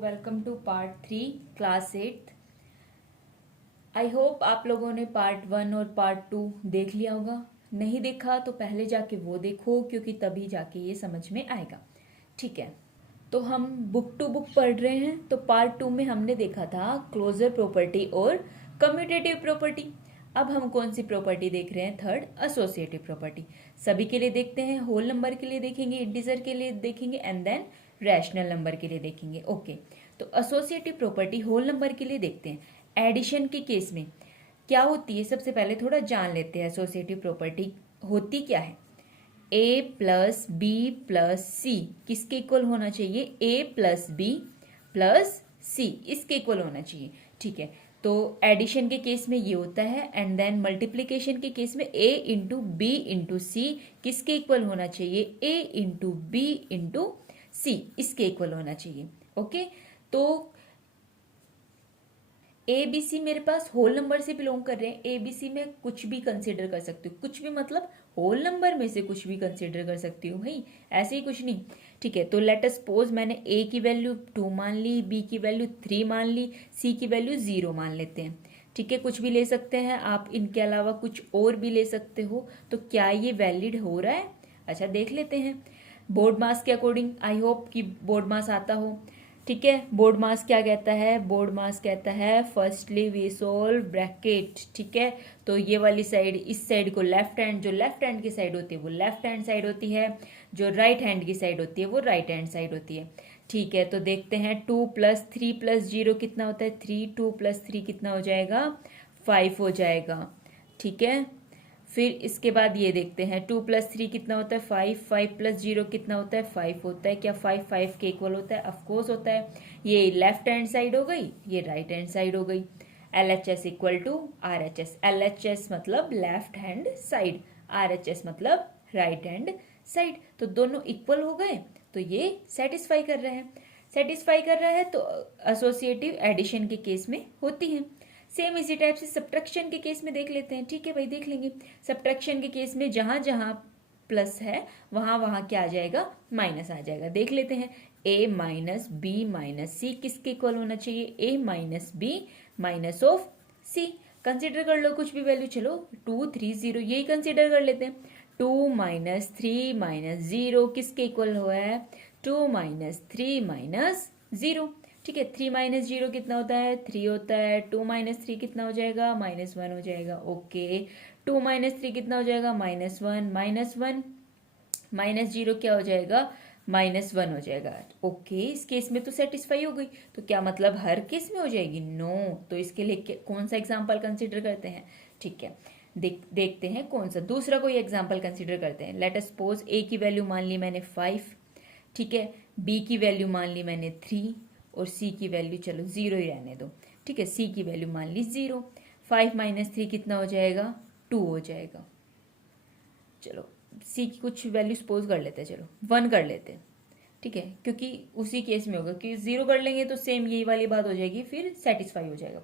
Welcome to part 3 class 8। I hope आप लोगों ने पार्ट 1 और पार्ट 2 देख लिया होगा। नहीं देखा तो पहले जाके वो देखो, क्योंकि तभी जाके ये समझ में आएगा। ठीक है, तो हम बुक टू बुक पढ़ रहे हैं। तो पार्ट 2 में हमने देखा था क्लोजर प्रॉपर्टी और कम्यूटेटिव प्रॉपर्टी। अब हम कौन सी प्रॉपर्टी देख रहे हैं? Third, associative property. सभी के लिए देखते हैं, होल नंबर के लिए देखेंगे, इंटीजर के लिए देखेंगे एंड देन रैशनल नंबर के लिए देखेंगे। ओके, तो एसोसिएटिव प्रॉपर्टी होल नंबर के लिए देखते हैं। एडिशन के केस में क्या होती है, सबसे पहले थोड़ा जान लेते हैं। एसोसिएटिव प्रॉपर्टी होती क्या है? ए प्लस बी प्लस सी किसके इक्वल होना चाहिए? ए प्लस बी प्लस सी इसके इक्वल होना चाहिए। ठीक है, तो एडिशन के केस में ये होता है एंड देन मल्टीप्लीकेशन के केस में ए इंटू बी इंटू सी किसके इक्वल होना चाहिए? ए इंटू बी इंटू सी इसके इक्वल होना चाहिए। ओके, तो ए बी सी मेरे पास होल नंबर से बिलोंग कर रहे हैं। ए बी सी में कुछ भी कंसिडर कर सकती हूँ, कुछ भी मतलब होल नंबर में से कुछ भी कंसिडर कर सकती हूँ भाई, ऐसे ही कुछ नहीं। ठीक है, तो लेट अस सपोज मैंने ए की वैल्यू 2 मान ली, बी की वैल्यू 3 मान ली, सी की वैल्यू 0 मान लेते हैं। ठीक है, कुछ भी ले सकते हैं आप, इनके अलावा कुछ और भी ले सकते हो। तो क्या ये वैलिड हो रहा है? अच्छा, देख लेते हैं बोर्ड मास के अकॉर्डिंग। आई होप कि बोर्ड मास आता हो। ठीक है, बोर्ड मास क्या कहता है? बोर्ड मास कहता है फर्स्टली वी सोल्व ब्रैकेट। ठीक है, तो ये वाली साइड, इस साइड को लेफ्ट हैंड, जो लेफ्ट हैंड की साइड होती है वो लेफ्ट हैंड साइड होती है, जो राइट हैंड की साइड होती है वो राइट हैंड साइड होती है। ठीक है, तो देखते हैं 2 प्लस 3 प्लस 0 कितना होता है? 3। 2 प्लस 3 कितना हो जाएगा? 5 हो जाएगा। ठीक है, फिर इसके बाद ये देखते हैं 2 प्लस 3 कितना होता है? 5। 5 प्लस 0 कितना होता है? 5 होता है। क्या 5 5 के इक्वल होता है? ऑफकोर्स होता है। ये लेफ्ट हैंड साइड हो गई, ये राइट हैंड साइड हो गई। L H S equal to R H S. L H S मतलब left hand side, R H S मतलब राइट हैंड साइड। तो दोनों इक्वल हो गए, तो ये सेटिस्फाई कर रहा है। सेटिस्फाई कर रहा है तो एसोसिएटिव एडिशन के केस में होती है। सेम इसी टाइप से सब्ट्रैक्शन के केस में देख लेते हैं। ठीक है भाई, देख लेंगे। सब्ट्रैक्शन के केस में जहां जहां प्लस है वहां वहां क्या आ जाएगा? माइनस आ जाएगा। देख लेते हैं, a minus B minus C किसके इक्वल होना चाहिए? a minus B minus of C. Consider कर लो कुछ भी वैल्यू, चलो 2 3 0 यही कंसिडर कर लेते हैं। 2 माइनस 3 माइनस 0 किसके इक्वल हुआ है? 2 माइनस 3 माइनस 0। ठीक है, 3 माइनस 0 कितना होता है? 3 होता है। 2 माइनस 3 कितना हो जाएगा? -1 हो जाएगा। ओके, 2 माइनस 3 कितना हो जाएगा? -1। -1 माइनस 0 क्या हो जाएगा? -1 हो जाएगा। ओके, इस केस में तो सेटिस्फाई हो गई। तो क्या मतलब हर केस में हो जाएगी? नो। तो इसके लिए कौन सा एग्जाम्पल कंसिडर करते हैं? ठीक है, देखते हैं कौन सा दूसरा कोई एग्जाम्पल कंसिडर करते हैं। लेट अस सपोज ए की वैल्यू मान ली मैंने 5। ठीक है, बी की वैल्यू मान ली मैंने 3 और सी की वैल्यू चलो 0 ही रहने दो। ठीक है, सी की वैल्यू मान ली 0। 5 माइनस 3 कितना हो जाएगा? 2 हो जाएगा। चलो सी की कुछ वैल्यू सपोज कर लेते हैं, चलो 1 कर लेते हैं। ठीक है, क्योंकि उसी केस में होगा कि 0 कर लेंगे तो सेम यही वाली बात हो जाएगी, फिर सेटिस्फाई हो जाएगा।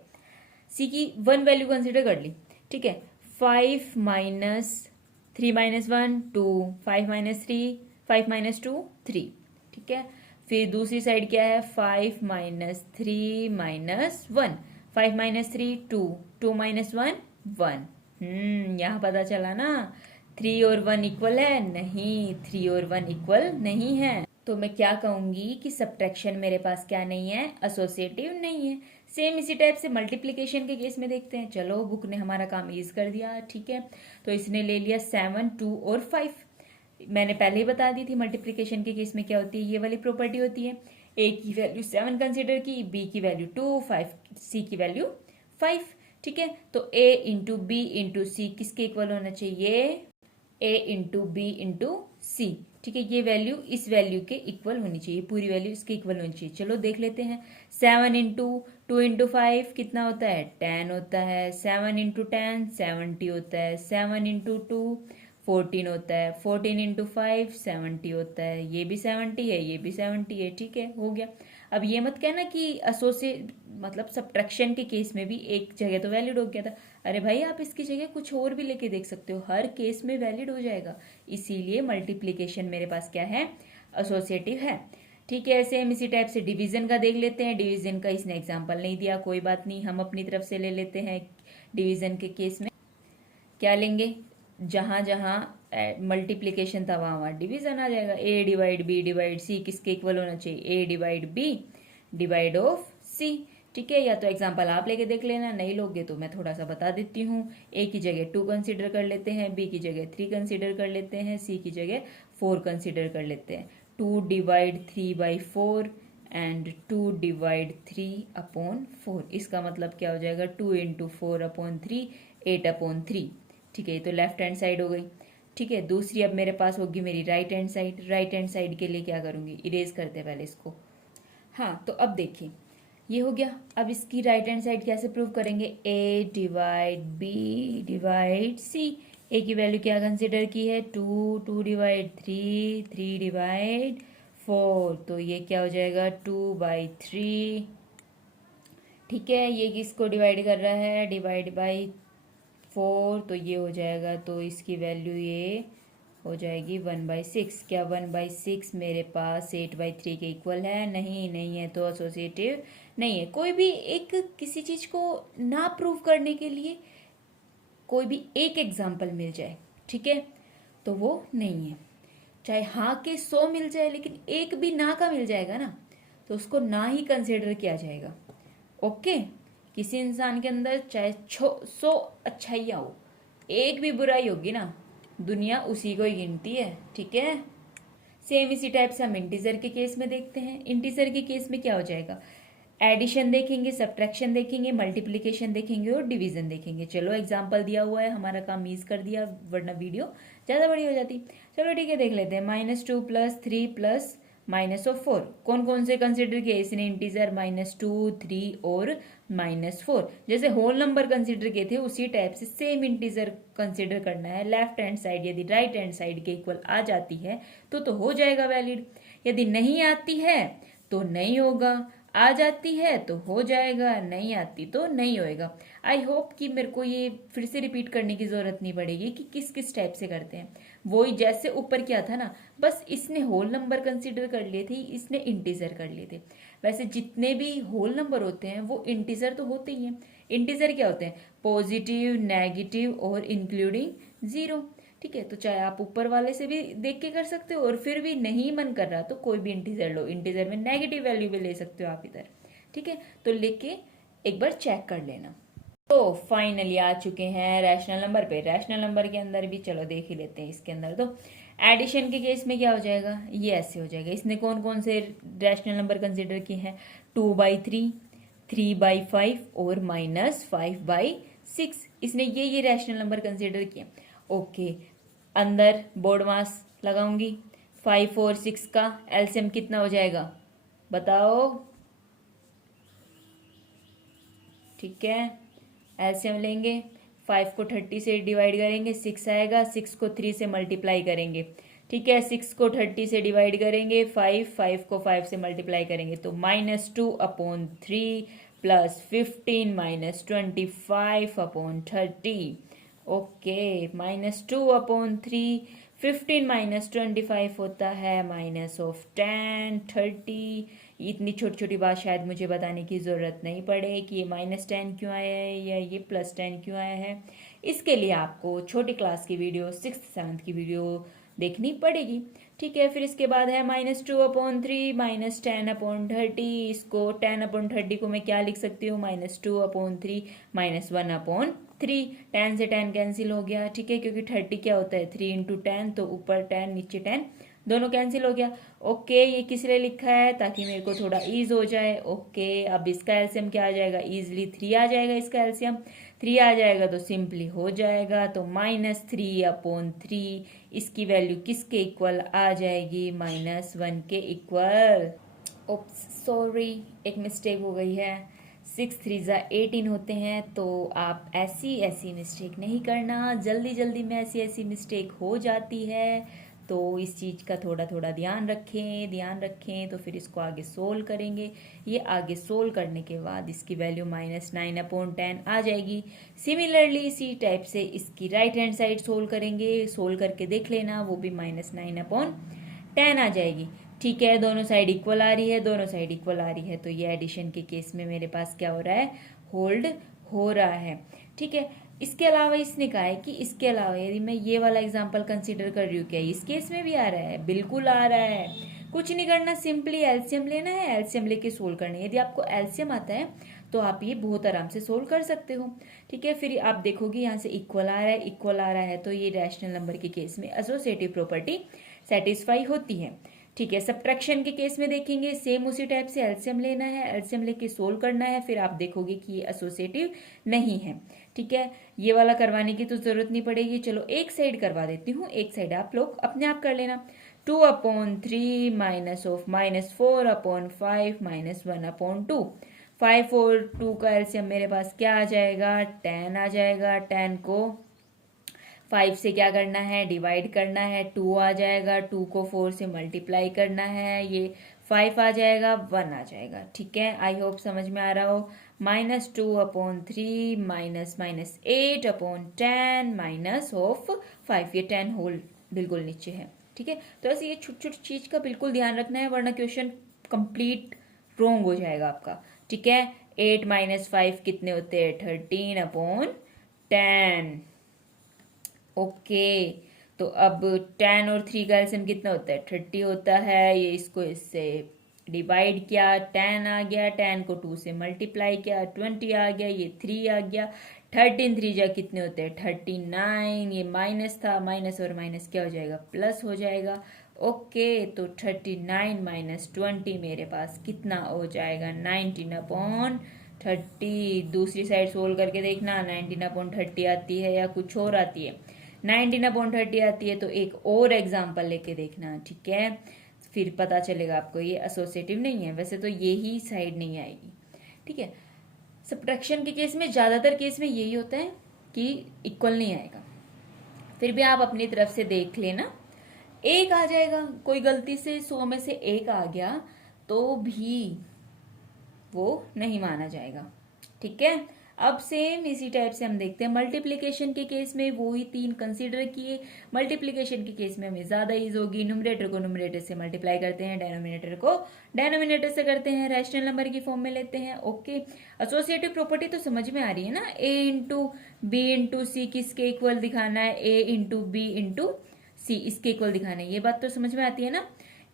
सी की 1 वैल्यू कंसिडर कर ली। ठीक है, 5 माइनस 3 माइनस 1 2, 5 माइनस 3 5 माइनस 2 3। ठीक है, फिर दूसरी साइड क्या है? 5 माइनस 3 माइनस 1। 5 minus 3 2, 2 minus 1 1। यहाँ पता चला ना, 3 और 1 इक्वल है? नहीं, 3 और 1 इक्वल नहीं है। तो मैं क्या कहूंगी कि सब्ट्रैक्शन मेरे पास क्या नहीं है? एसोसिएटिव नहीं है। सेम इसी टाइप से मल्टीप्लिकेशन के केस में देखते हैं। चलो बुक ने हमारा काम ईज कर दिया। ठीक है, तो इसने ले लिया 7 2 और 5। मैंने पहले ही बता दी थी मल्टीप्लिकेशन के केस में क्या होती है, ये वाली प्रॉपर्टी होती है। ए की वैल्यू 7 कंसिडर की, बी की वैल्यू 2, 5 सी की वैल्यू 5। ठीक है, तो ए इंटू बी इंटू सी किसके इक्वल होना चाहिए? ए इंटू बी इंटू सी। ठीक है, ये वैल्यू इस वैल्यू के इक्वल होनी चाहिए, पूरी वैल्यू इसके इक्वल होनी चाहिए। चलो देख लेते हैं। 7 इंटू 2 इंटू 5 कितना होता है? 10 होता है। 7 इंटू 10 70 होता है। 7 इंटू 2 14 होता है। 14 इंटू 5 70 होता है। ये भी 70 है, ये भी 70 है। ठीक है, हो गया। अब ये मत कहना कि एसोसिएट मतलब सब्ट्रैक्शन के केस में भी एक जगह तो वैलिड हो गया था। अरे भाई, आप इसकी जगह कुछ और भी लेके देख सकते हो, हर केस में वैलिड हो जाएगा। इसीलिए मल्टीप्लीकेशन मेरे पास क्या है? एसोसिएटिव है। ठीक है, सेम इसी टाइप से डिवीजन का देख लेते हैं। डिवीजन का इसने एग्जाम्पल नहीं दिया, कोई बात नहीं, हम अपनी तरफ से ले लेते हैं। डिवीजन के केस में क्या लेंगे, जहां जहां मल्टीप्लीकेशन था वहां वहां डिवीजन आ जाएगा। ए डिवाइड बी डिवाइड सी किसके इक्वल होना चाहिए, ए डिवाइड बी डिवाइड ऑफ सी। ठीक है, या तो एग्जाम्पल आप लेके देख लेना, नहीं लोगे तो मैं थोड़ा सा बता देती हूँ। ए की जगह 2 कंसिडर कर लेते हैं, बी की जगह 3 कंसिडर कर लेते हैं, सी की जगह 4 कंसिडर कर लेते हैं। 2 डिवाइड 3/4 एंड 2 डिवाइड 3/4। इसका मतलब क्या हो जाएगा, 2 इंटू 4/3 8/3। ठीक है, तो लेफ्ट हैंड साइड हो गई। ठीक है, दूसरी अब मेरे पास होगी मेरी right hand side. Right hand side के लिए क्या करूंगी, इरेज करते पहले इसको। हाँ, तो अब देखिए ये हो गया। अब इसकी राइट हैंड साइड कैसे प्रूव करेंगे, ए डिवाइड बी डिवाइड सी। ए की वैल्यू क्या कंसिडर की है, 2, 2 डिवाइड 3, 3 डिवाइड 4, तो ये क्या हो जाएगा 2/3। ठीक है, ये किसको डिवाइड कर रहा है, डिवाइड बाई 4, तो ये हो जाएगा, तो इसकी वैल्यू ये हो जाएगी 1/6। क्या 1/6 मेरे पास 8/3 के इक्वल है, नहीं, नहीं है, तो एसोसिएटिव नहीं है। कोई भी एक किसी चीज को ना प्रूव करने के लिए कोई भी एक एग्जाम्पल मिल जाए, ठीक है, तो वो नहीं है। चाहे हाँ के 100 मिल जाए, लेकिन एक भी ना का मिल जाएगा ना, तो उसको ना ही कंसिडर किया जाएगा। ओके, किसी इंसान के अंदर चाहे 100 अच्छाइयाँ हो, एक भी बुराई होगी ना, दुनिया उसी को ही गिनती है। ठीक है, सेम इसी टाइप से हम इंटीजर के केस में देखते हैं। इंटीजर के केस में क्या हो जाएगा, एडिशन देखेंगे, सब्ट्रैक्शन देखेंगे, मल्टीप्लीकेशन देखेंगे और डिवीजन देखेंगे। चलो एग्जाम्पल दिया हुआ है, हमारा काम ईज कर दिया, वरना वीडियो ज़्यादा बड़ी हो जाती। चलो ठीक है, देख लेते हैं। -2 + 3 + -4 कौन कौन से कंसिडर किए इसने, इंटीजर -2, 3 और -4। जैसे होल नंबर कंसिडर किए थे उसी टाइप से सेम इंटीजर कंसिडर करना है। लेफ्ट हैंड साइड यदि राइट हैंड साइड के इक्वल आ जाती है तो हो जाएगा वैलिड। यदि नहीं आती है तो नहीं होगा, आ जाती है तो हो जाएगा, नहीं आती तो नहीं होएगा। आई होप कि मेरे को ये फिर से रिपीट करने की जरूरत नहीं पड़ेगी कि किस किस टाइप से करते हैं। वही जैसे ऊपर क्या था ना, बस इसने होल नंबर कंसीडर कर लिए थे, इसने इंटीजर कर लिए थे। वैसे जितने भी होल नंबर होते हैं वो इंटीजर तो होते ही हैं। इंटीजर क्या होते हैं, पॉजिटिव, नेगेटिव और इंक्लूडिंग 0। ठीक है, तो चाहे आप ऊपर वाले से भी देख के कर सकते हो, और फिर भी नहीं मन कर रहा तो कोई भी इंटीजर लो। इंटीजर में नेगेटिव वैल्यू भी ले सकते हो आप इधर। ठीक है, तो लेके एक बार चेक कर लेना। तो फाइनली आ चुके हैं रैशनल नंबर पे। रैशनल नंबर के अंदर भी चलो देख ही लेते हैं। इसके अंदर तो एडिशन के केस में क्या हो जाएगा, ये ऐसे हो जाएगा। इसने कौन कौन से रैशनल नंबर कंसिडर किए हैं, 2/3, 3/5 और -5/6। इसने ये रैशनल नंबर कंसिडर किए। ओके, अंदर बोर्ड मास लगाऊंगी। 5 और 6 का एलसीएम कितना हो जाएगा बताओ। ठीक है, एलसीएम लेंगे, 5 को 30 से डिवाइड करेंगे, 6 आएगा। 6 को 3 से मल्टीप्लाई करेंगे। ठीक है, 6 को 30 से डिवाइड करेंगे, 5 को 5 से मल्टीप्लाई करेंगे, तो -2/3 + 15 -25/30। ओके, -2/3, 15 -25 होता है -10, 30। इतनी छोटी छोटी बात शायद मुझे बताने की ज़रूरत नहीं पड़े कि ये -10 क्यों आया है या ये +10 क्यों आया है। इसके लिए आपको छोटी क्लास की वीडियो, 6th 7th की वीडियो देखनी पड़ेगी। ठीक है, फिर इसके बाद है -2/3 -10/30। इसको 10/30 को मैं क्या लिख सकती हूँ, -2/3 -1/3। 10 से 10 कैंसिल हो गया। ठीक है, क्योंकि 30 क्या होता है 3 × 10, तो ऊपर 10 नीचे 10 दोनों कैंसिल हो गया। ओके, ये किस लिए लिखा है, ताकि मेरे को थोड़ा ईज हो जाए। ओके, अब इसका एलसीएम क्या आ जाएगा, इजिली 3 आ जाएगा। इसका एलसीएम 3 आ जाएगा तो सिंपली हो जाएगा। तो -3/3 इसकी वैल्यू किसके इक्वल आ जाएगी, -1 के इक्वल। ओप्स, सॉरी, एक मिस्टेक हो गई है। 6 3 18 होते हैं, तो आप ऐसी मिस्टेक नहीं करना। जल्दी जल्दी में ऐसी मिस्टेक हो जाती है, तो इस चीज़ का थोड़ा ध्यान रखें। तो फिर इसको आगे सोल्व करेंगे। ये आगे सोल्व करने के बाद इसकी वैल्यू -9/10 आ जाएगी। सिमिलरली इसी टाइप से इसकी राइट हैंड साइड सोल्व करेंगे। सोल्व करके देख लेना, वो भी -9/10 आ जाएगी। ठीक है, दोनों साइड इक्वल आ रही है, दोनों साइड इक्वल आ रही है, तो ये एडिशन के केस में मेरे पास क्या हो रहा है, होल्ड हो रहा है। ठीक है, इसके अलावा इसने कहा है कि इसके अलावा यदि मैं ये वाला एग्जांपल कंसीडर कर रही हूँ, क्या इस केस में भी आ रहा है, बिल्कुल आ रहा है। कुछ नहीं करना, सिंपली एलसीएम लेना है, एलसीएम लेके सोल्व करना है। यदि आपको एलसीएम आता है तो आप ये बहुत आराम से सोल्व कर सकते हो। ठीक है, फिर आप देखोगे यहाँ से इक्वल आ रहा है, इक्वल आ रहा है, तो ये रैशनल नंबर के केस में एसोसिएटिव प्रॉपर्टी सेटिस्फाई होती है। ठीक है, सब्ट्रैक्शन के केस में देखेंगे सेम उसी टाइप से एलसीएम लेना है, एलसीएम लेके सोल्व करना है, फिर आप देखोगे कि ये एसोसिएटिव नहीं है। ठीक है, ये वाला करवाने की तो जरूरत नहीं पड़ेगी। चलो एक साइड करवा देती हूँ, एक साइड आप लोग अपने आप कर लेना। 2/3 माइनस ऑफ -4/5 -1/2। 5 और 2 का एलसीएम मेरे पास क्या आ जाएगा, 10 आ जाएगा। 10 को 5 से क्या करना है, डिवाइड करना है, 2 आ जाएगा। 2 को 4 से मल्टीप्लाई करना है, ये 5 आ जाएगा, 1 आ जाएगा। ठीक है, आई होप समझ में आ रहा हो। -2/3 -8/10 माइनस ऑफ 5, ये 10 होल बिल्कुल नीचे है। ठीक है, तो ऐसे ये छोटी छोटी चीज का बिल्कुल ध्यान रखना है, वरना क्वेश्चन कंप्लीट रॉन्ग हो जाएगा आपका। ठीक है, 8 - 5 कितने होते हैं, 13/10। ओके, तो अब 10 और 3 का एलसीएम कितना होता है, 30 होता है। ये इसको इससे डिवाइड किया, 10 आ गया, 10 को 2 से मल्टीप्लाई किया, 20 आ गया, ये 3 आ गया। 13 3 जा कितने होते हैं, 39। ये माइनस था, माइनस और माइनस क्या हो जाएगा, प्लस हो जाएगा। ओके, तो 39 - 20 मेरे पास कितना हो जाएगा, 19/30। दूसरी साइड सोल्व करके देखना, 19/30 आती है या कुछ और आती है। 19/30 आती है तो एक और एग्जाम्पल लेके देखना। ठीक है, फिर पता चलेगा आपको ये एसोसिएटिव नहीं है। वैसे तो यही साइड नहीं आएगी। ठीक है, सब्ट्रैक्शन के केस में ज्यादातर केस में यही होता है कि इक्वल नहीं आएगा। फिर भी आप अपनी तरफ से देख लेना, एक आ जाएगा, कोई गलती से 100 में से एक आ गया तो भी वो नहीं माना जाएगा। ठीक है, अब सेम इसी टाइप से हम देखते हैं मल्टीप्लिकेशन के केस में, वो ही 3 कंसीडर किए। मल्टीप्लिकेशन के केस में हमें ज्यादा ईज होगी, न्यूमरेटर को न्यूमरेटर से मल्टीप्लाई करते हैं, डेनोमिनेटर को डेनोमिनेटर से करते हैं, रैशनल नंबर की फॉर्म में लेते हैं। ओके, एसोसिएटिव प्रॉपर्टी तो समझ में आ रही है ना, a इंटू बी इंटू सी किसके इक्वल दिखाना है, a इंटू बी इंटू सी इसके इक्वल दिखाना है, ये बात तो समझ में आती है ना।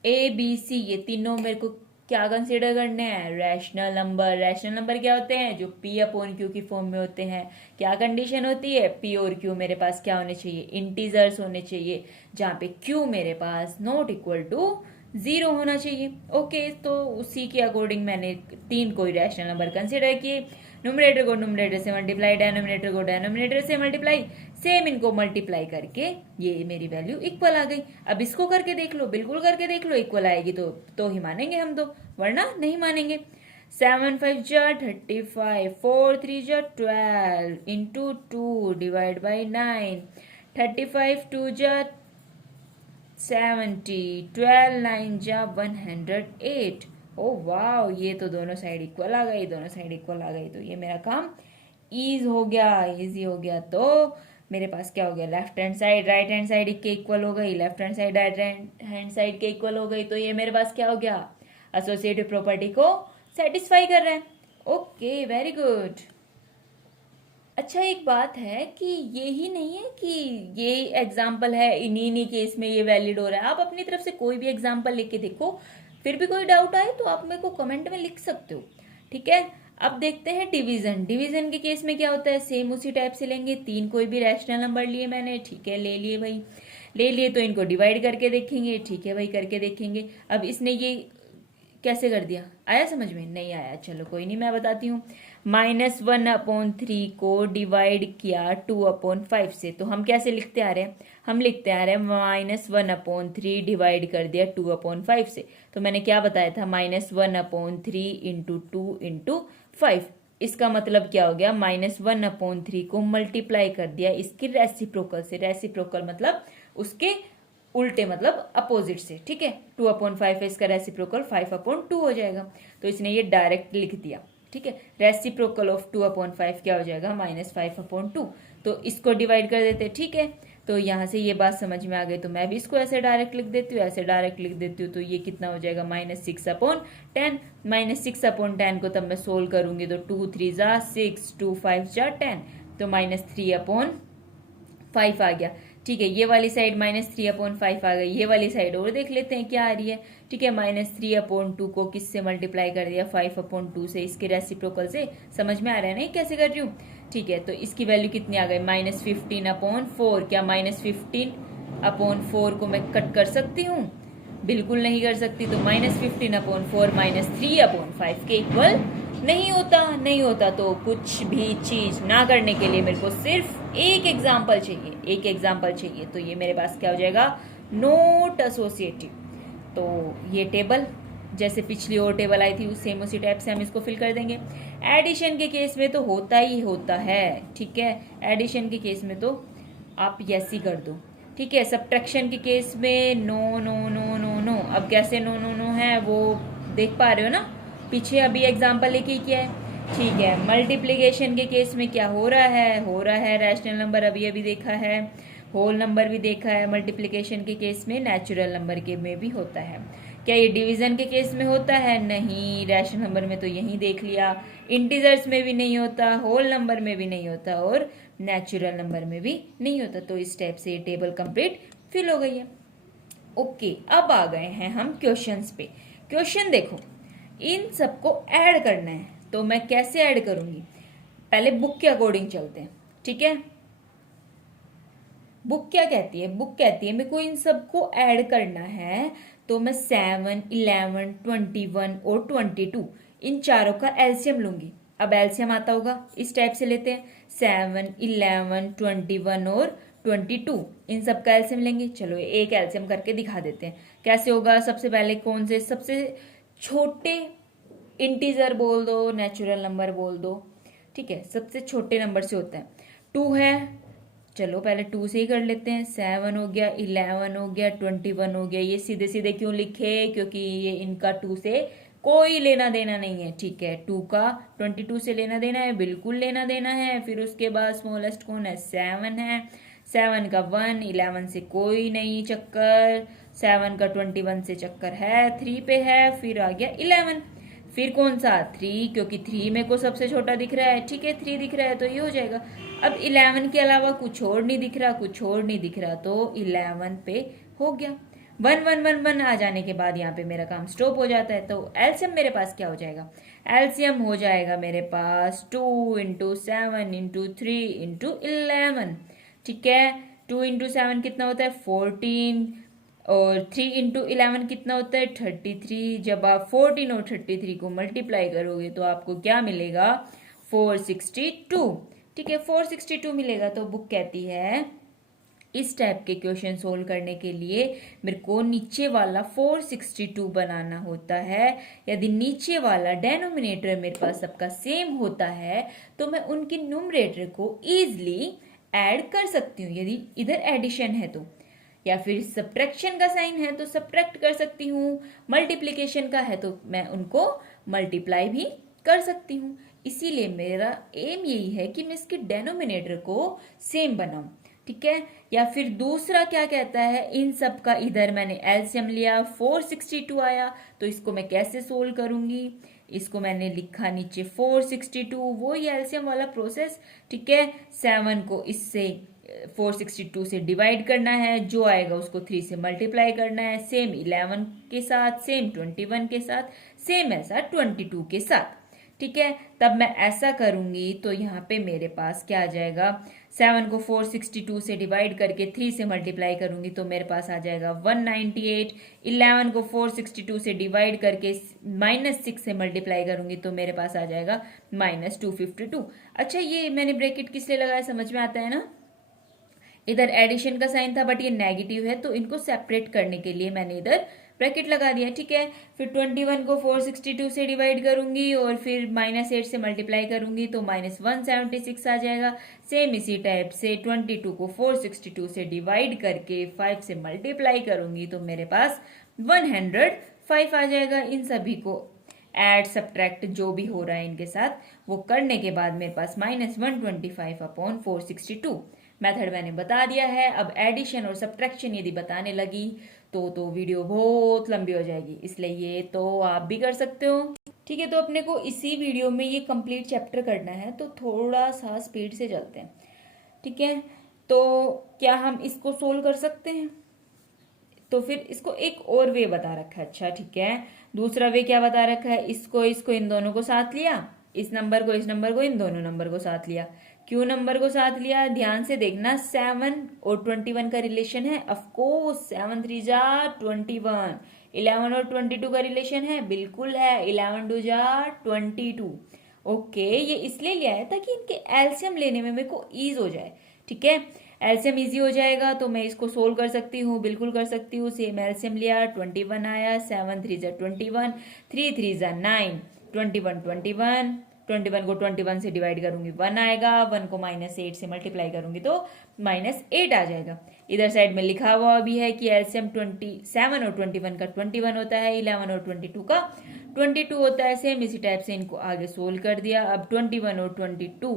ए बी सी ये तीनों मेरे को क्या कंसीडर करने हैं, रैशनल नंबर। रैशनल नंबर क्या होते हैं, जो P/Q की फॉर्म में होते हैं। क्या कंडीशन होती है, P और Q मेरे पास क्या होने चाहिए, इंटीजर्स होने चाहिए, जहां पे Q मेरे पास नॉट इक्वल टू 0 होना चाहिए। ओके, तो उसी के अकॉर्डिंग मैंने 3 कोई रैशनल नंबर कंसीडर किए। न्यूमरेटर को न्यूमरेटर से मल्टीप्लाई, डेनोमिनेटर को डेनोमिनेटर से मल्टीप्लाई, सेम इनको मल्टीप्लाई करके ये मेरी वैल्यू इक्वल आ गई। अब इसको करके देख लो, बिल्कुल करके देख लो, इक्वल आएगी तो ही मानेंगे हम तो, वरना नहीं मानेंगे। 7 5 जा 35, 4 3 जा 12 इंटू 2 डिवाइड बाई 9, 35 2 जा 70, 12 9 जा 108। ओ वाह, ये तो दोनों साइड इक्वल आ गई, दोनों साइड इक्वल आ गई, तो ये मेरा काम ईज हो गया, इजी हो गया। तो मेरे पास क्या हो गया, left hand side right hand side के इक्वल हो गई, left hand side right hand side के इक्वल हो गई, तो ये मेरे पास क्या हो गया, एसोसिएटिव प्रॉपर्टी को सेटिस्फाई कर रहा है। Okay, very good. अच्छा, एक बात है कि ये ही नहीं है कि ये एग्जाम्पल है, इन्हीं केस में ये वैलिड हो रहा है। आप अपनी तरफ से कोई भी एग्जाम्पल लेके देखो, फिर भी कोई डाउट आए तो आप मेरे को कमेंट में लिख सकते हो। ठीक है, अब देखते हैं डिवीजन। डिवीजन के केस में क्या होता है, सेम उसी टाइप से लेंगे। 3 कोई भी रैशनल नंबर लिए मैंने, ठीक है, ले लिए भाई, ले लिए तो इनको डिवाइड करके देखेंगे। ठीक है भाई, करके देखेंगे। अब इसने ये कैसे कर दिया, आया समझ में, नहीं आया, चलो कोई नहीं, मैं बताती हूँ। -1/3 को डिवाइड किया 2/5 से, तो हम कैसे लिखते आ रहे हैं, हम लिखते आ रहे हैं -1/3 डिवाइड कर दिया 2/5 से। तो मैंने क्या बताया था, -1/3 इंटू 2 इंटू 5। इसका मतलब क्या हो गया, -1/3 को मल्टीप्लाई कर दिया इसकी रेसिप्रोकल से। रेसिप्रोकल मतलब उसके उल्टे, मतलब अपोजिट से। ठीक है, 2/5 है, इसका रेसिप्रोकल 5/2 हो जाएगा। तो इसने ये डायरेक्ट लिख दिया। ठीक है, रेसिप्रोकल ऑफ 2/5 क्या हो जाएगा, -5/2। तो इसको डिवाइड कर देते। ठीक है, तो यहाँ से ये बात समझ में आ गई, तो मैं भी इसको ऐसे डायरेक्ट लिख देती हूँ, ऐसे डायरेक्ट लिख देती हूँ। तो ये कितना हो जाएगा, -6/10। -6/10 को तब मैं सोल्व करूंगी तो 2 3 जा 6, 2 5 जा 10, तो -3/5 आ गया। ठीक है, ये वाली साइड -3/5 आ गई। ये वाली साइड और देख लेते हैं क्या आ रही है। ठीक है, -3/2 को किससे मल्टीप्लाई कर दिया, 5/2 से, इसके रेसिप्रोकल से। समझ में आ रहा है ना कैसे कर रही हूँ। ठीक है, तो इसकी वैल्यू कितनी आ गई, -15/4। क्या -15/4 को मैं कट कर सकती हूँ? बिल्कुल नहीं कर सकती। तो -15/4 -3/5 के इक्वल नहीं होता। नहीं होता तो कुछ भी चीज ना करने के लिए मेरे को सिर्फ एक एग्जाम्पल चाहिए, एक एग्जाम्पल चाहिए। तो ये मेरे पास क्या हो जाएगा, नोट एसोसिएटिव। तो ये टेबल जैसे पिछली और टेबल आई थी सेम उसी टाइप से हम इसको फिल कर देंगे। एडिशन के केस में तो होता ही होता है। ठीक है, एडिशन के केस में तो आप यस ही कर दो। ठीक है, सब्ट्रैक्शन के केस में no no no no no. अब कैसे नो नो नो है वो देख पा रहे हो ना, पीछे अभी एग्जाम्पल लेके किया है। ठीक है, मल्टीप्लिकेशन के केस में क्या हो रहा है रैशनल नंबर अभी अभी देखा है, होल नंबर भी देखा है। मल्टीप्लिकेशन के केस में नेचुरल नंबर के में भी होता है। क्या ये डिवीजन के केस में होता है? नहीं, रैशनल नंबर में तो यही देख लिया। इंटीजर्स में भी नहीं होता, होल नंबर में भी नहीं होता, और नेचुरल नंबर में भी नहीं होता। तो इस टाइप से ये टेबल कंप्लीट फिल हो गई है। ओके, अब आ गए हैं हम क्वेश्चंस पे। क्वेश्चन देखो, इन सबको ऐड करना है, तो मैं कैसे ऐड करूंगी? पहले बुक के अकॉर्डिंग चलते हैं। ठीक है, बुक क्या कहती है? बुक कहती है मेरे को इन सबको ऐड करना है, तो मैं 7, 11, 21 और 22 इन चारों का एलसीएम लूंगी। अब एलसीएम आता होगा, इस टाइप से लेते हैं, 7, 11, 21 और 22 इन सब का एलसीएम लेंगे। चलो एक एलसीएम करके दिखा देते हैं कैसे होगा। सबसे पहले कौन से सबसे छोटे इंटीजर बोल दो, नेचुरल नंबर बोल दो। ठीक है, सबसे छोटे नंबर से होता है 2 है। चलो पहले 2 से ही कर लेते हैं। 7 हो गया, 11 हो गया, 21 हो गया। ये सीधे सीधे क्यों लिखे? क्योंकि ये इनका 2 से कोई लेना देना नहीं है। ठीक है, 2 का 22 से लेना देना है, बिल्कुल लेना देना है। फिर उसके बाद स्मॉलेस्ट कौन है? 7 है। 7 का 1, 11 से कोई नहीं चक्कर, 7 का 21 से चक्कर है, 3 पे है। फिर आ गया 11, फिर कौन सा? 3, क्योंकि 3 में को सबसे छोटा दिख रहा है। ठीक है, 3 दिख रहा है तो ये हो जाएगा। अब 11 के अलावा कुछ और नहीं दिख रहा, कुछ और नहीं दिख रहा, तो 11 पे हो गया। 1 1 1 1 आ जाने के बाद यहाँ पे मेरा काम स्टॉप हो जाता है। तो एलसीएम मेरे पास क्या हो जाएगा? एलसीएम हो जाएगा मेरे पास 2 इंटू 7 इंटू 3 इंटू 11। ठीक है, 2 इंटू 7 कितना होता है? 14, और 3 इंटू 11 कितना होता है? 33। जब आप 14 और 33 को मल्टीप्लाई करोगे तो आपको क्या मिलेगा? 462। ठीक है, 462 मिलेगा। तो बुक कहती है इस टाइप के क्वेश्चन सोल्व करने के लिए मेरे को नीचे वाला 462 बनाना होता है। यदि नीचे वाला डेनोमिनेटर मेरे पास सबका सेम होता है तो मैं उनके न्यूमरेटर को इजिली ऐड कर सकती हूँ, यदि इधर एडिशन है तो। या फिर सब्ट्रैक्शन का साइन है तो सब्ट्रैक्ट कर सकती हूँ, मल्टीप्लिकेशन का है तो मैं उनको मल्टीप्लाई भी कर सकती हूँ। इसीलिए मेरा एम यही है कि मैं इसके डेनोमिनेटर को सेम बनाऊं। ठीक है, या फिर दूसरा क्या कहता है, इन सब का इधर मैंने एलसीएम लिया, 462 आया, तो इसको मैं कैसे सोल्व करूंगी? इसको मैंने लिखा नीचे 462, वो ही एलसीएम वाला प्रोसेस। ठीक है, 7 को इससे 462 से डिवाइड करना है, जो आएगा उसको 3 से मल्टीप्लाई करना है, सेम 11 के साथ, सेम 21 के साथ, सेम ऐसा 22 के साथ। ठीक है, तब मैं ऐसा करूंगी तो यहाँ पे मेरे पास क्या आ जाएगा? 7 को 462 से डिवाइड करके 3 से मल्टीप्लाई करूंगी तो मेरे पास आ जाएगा 198। 11 को 462 से डिवाइड करके -6 से मल्टीप्लाई करूंगी तो मेरे पास आ जाएगा -252। अच्छा, ये मैंने ब्रैकेट किस लिए लगाया समझ में आता है ना? इधर एडिशन का साइन था बट ये नेगेटिव है, तो इनको सेपरेट करने के लिए मैंने इधर ब्रैकेट लगा दिया। ठीक है, फिर 21 को 462 से डिवाइड करूंगी और फिर -8 से मल्टीप्लाई करूंगी तो -176 आ जाएगा। सेम इसी टाइप से 22 को 462 से डिवाइड करके 5 से मल्टीप्लाई करूंगी तो मेरे पास 105 आ जाएगा। इन सभी को एड सब्ट्रैक्ट जो भी हो रहा है इनके साथ वो करने के बाद मेरे पास -125/462 मेथड मैंने बता दिया है। अब एडिशन और सब्ट्रैक्शन यदि बताने लगी तो वीडियो बहुत लंबी हो जाएगी, इसलिए ये तो आप भी कर सकते हो। ठीक है, तो अपने को इसी वीडियो में ये कंप्लीट चैप्टर करना है, तो थोड़ा सा स्पीड से चलते हैं। ठीक है, तो क्या हम इसको सोल्व कर सकते हैं? तो फिर इसको एक और वे बता रखा है। अच्छा ठीक है, दूसरा वे क्या बता रखा है, इसको इन दोनों को साथ लिया, इस नंबर को इन दोनों नंबर को साथ लिया। क्यों नंबर को साथ लिया, ध्यान से देखना, 7 और 21 का रिलेशन है, ऑफकोर्स 7 3 जा 21। 11 और 22 का रिलेशन है, बिल्कुल है, 11 2 जा 22। ओके, ये इसलिए लिया है ताकि इनके एलसीएम लेने में मेरे को ईज हो जाए। ठीक है, एलसीएम इजी हो जाएगा तो मैं इसको सोल्व कर सकती हूँ, बिल्कुल कर सकती हूँ। सेम एलसीएम लिया, 21 आया, 7 3 जा 21, 3 3 जा 9, 21 21 को 21 से डिवाइड करूंगी 1 आएगा, 1 को -8 से मल्टीप्लाई करूंगी तो -8 आ जाएगा। इधर साइड में लिखा हुआ भी है कि एलसीएम 27 और 21 का 21 होता है, 11 और 22 का 22 होता है। सेम इसी टाइप से इनको आगे सोल्व कर दिया। अब 21 और 22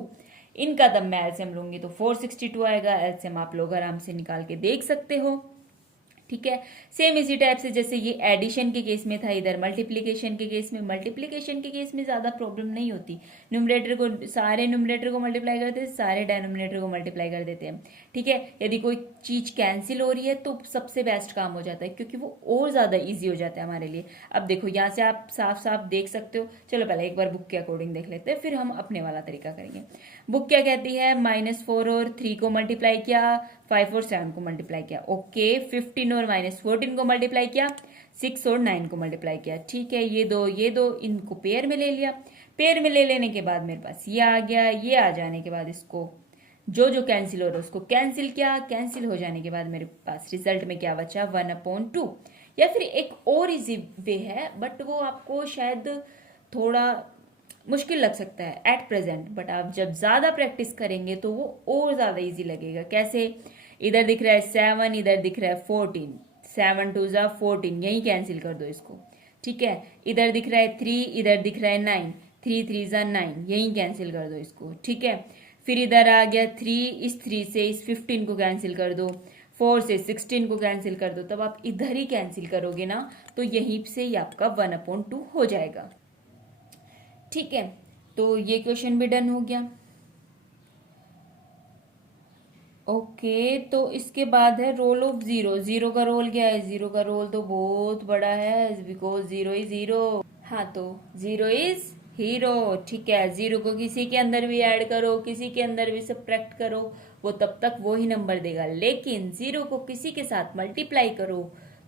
इनका तब मैं एलसीएम लूंगी तो 462 आएगा। एलसीएम आप लोग आराम से निकाल के देख सकते हो। ठीक है, सेम इसी टाइप से जैसे ये एडिशन के केस में था, इधर मल्टीप्लीकेशन के केस में ज्यादा प्रॉब्लम नहीं होती। न्यूमरेटर को, सारे न्यूमरेटर को मल्टीप्लाई कर देते हैं, सारे डेनोमिनेटर को मल्टीप्लाई कर देते हैं। ठीक है, यदि कोई चीज कैंसिल हो रही है तो सबसे बेस्ट काम हो जाता है, क्योंकि वो और ज्यादा ईजी हो जाता है हमारे लिए। अब देखो यहाँ से आप साफ साफ देख सकते हो। चलो पहले एक बार बुक के अकॉर्डिंग देख लेते हैं, फिर हम अपने वाला तरीका करेंगे। बुक क्या कहती है, -4 और 3 को मल्टीप्लाई किया, 5 और 7 को मल्टीप्लाई किया। ओके, 15 और -14 को मल्टीप्लाई किया, 6 और 9 को मल्टीप्लाई किया। ठीक है, ये दो इनको पेयर में ले लिया। पेयर में ले लेने के बाद मेरे पास ये आ गया, ये आ जाने के बाद इसको जो जो कैंसिल हो रहा है उसको कैंसिल किया। कैंसिल हो जाने के बाद मेरे पास रिजल्ट में क्या बचा, 1/2। या फिर एक और इजी वे है, बट वो आपको शायद थोड़ा मुश्किल लग सकता है एट प्रेजेंट, बट आप जब ज्यादा प्रैक्टिस करेंगे तो वो और ज्यादा इजी लगेगा। कैसे, इधर दिख रहा है 7, इधर दिख रहा है 14, 7 2 जा 14, यही कैंसिल कर दो इसको। ठीक है, इधर दिख रहा है 3, इधर दिख रहा है 9, 3 3 जा 9, यही कैंसिल कर दो इसको। ठीक है, फिर इधर आ गया 3, इस 3 से इस 15 को कैंसिल कर दो, 4 से 16 को कैंसिल कर दो। तब आप इधर ही कैंसिल करोगे ना, तो यहीं से ही आपका 1/2 हो जाएगा। ठीक है, तो ये क्वेश्चन भी डन हो गया। ओके, तो इसके बाद है रोल ऑफ जीरो। जीरो का रोल क्या है, जीरो का रोल तो बहुत बड़ा है, बिकॉज जीरो इज हीरो। हाँ, तो जीरो इज हीरो। ठीक है, जीरो को किसी के अंदर भी ऐड करो, किसी के अंदर भी सब्ट्रैक्ट करो, वो तब तक वो ही नंबर देगा। लेकिन जीरो को किसी के साथ मल्टीप्लाई करो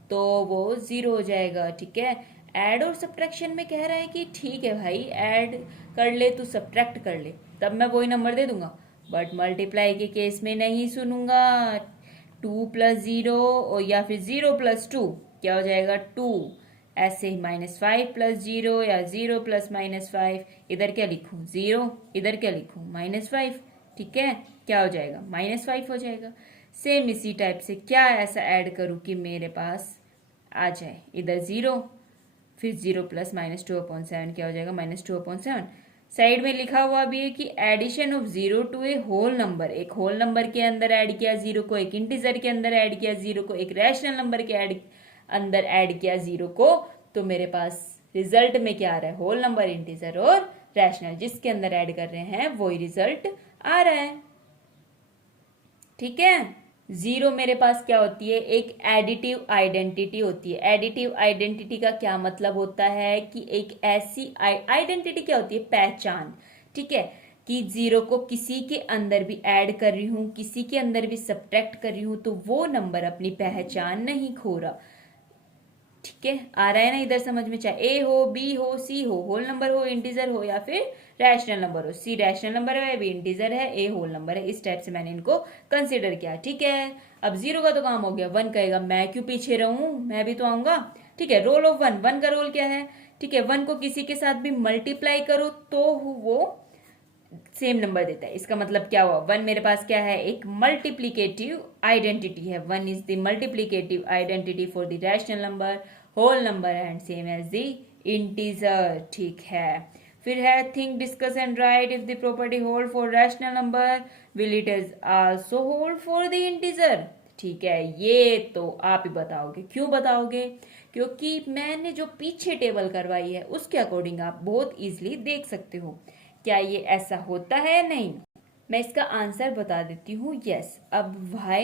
तो वो जीरो हो जाएगा। ठीक है, ऐड और सब्ट्रैक्शन में कह रहा है कि ठीक है भाई, ऐड कर ले तू सब्ट्रैक्ट कर ले, तब मैं वही नंबर दे दूंगा। बट मल्टीप्लाई के केस में नहीं सुनूंगा। 2 + 0 और या फिर 0 + 2 क्या हो जाएगा, 2। ऐसे ही -5 + 0 या 0 + -5, इधर क्या लिखूं 0, इधर क्या लिखूं -5। ठीक है, क्या हो जाएगा, -5 हो जाएगा। सेम इसी टाइप से क्या ऐसा ऐड करूं कि मेरे पास आ जाए, इधर 0, फिर 0 + -2/7 क्या हो जाएगा, -2/7। साइड में लिखा हुआ भी है कि addition of 0 to a whole number. एक होल नंबर के अंदर ऐड किया 0 को, एक इंटीजर के अंदर ऐड किया 0 को, एक रैशनल नंबर के अंदर ऐड किया 0 को, तो मेरे पास रिजल्ट में क्या आ रहा है, होल नंबर, इंटीजर और रैशनल, जिसके अंदर ऐड कर रहे हैं वही रिजल्ट आ रहा है। ठीक है, जीरो मेरे पास क्या होती है, एक एडिटिव आइडेंटिटी होती है। एडिटिव आइडेंटिटी का क्या मतलब होता है कि एक ऐसी आइडेंटिटी क्या होती है, पहचान। ठीक है, कि जीरो को किसी के अंदर भी ऐड कर रही हूं, किसी के अंदर भी सब्ट्रैक्ट कर रही हूं, तो वो नंबर अपनी पहचान नहीं खो रहा। ठीक है, आ रहा है ना इधर समझ में, चाहे ए हो, बी हो, सी हो, होल नंबर हो, इंटीजर हो, या फिर रैशनल नंबर हो। सी रैशनल नंबर है, बी इंटीजर है, ए होल नंबर है। इस टाइप से मैंने इनको कंसिडर किया। ठीक है, अब जीरो का तो काम हो गया। 1 कहेगा मैं क्यों पीछे रहूं, मैं भी तो आऊंगा। ठीक है, रोल ऑफ 1, 1 का रोल क्या है, ठीक है, 1 को किसी के साथ भी मल्टीप्लाई करो तो वो सेम नंबर देता है। इसका मतलब क्या हुआ, 1 मेरे पास क्या है, एक मल्टीप्लीकेटिव आइडेंटिटी है। 1 is the multiplicative identity for the rational number, whole number and same as the integer. ठीक है, फिर है think, discuss and write. If the property hold for rational number will it is also hold for the integer. ठीक है, ये तो आप ही बताओगे। क्यों बताओगे? क्योंकि मैंने जो पीछे टेबल करवाई है उसके अकॉर्डिंग आप बहुत इजीली देख सकते हो। क्या ये ऐसा होता है? नहीं। मैं इसका आंसर बता देती हूँ। यस। अब y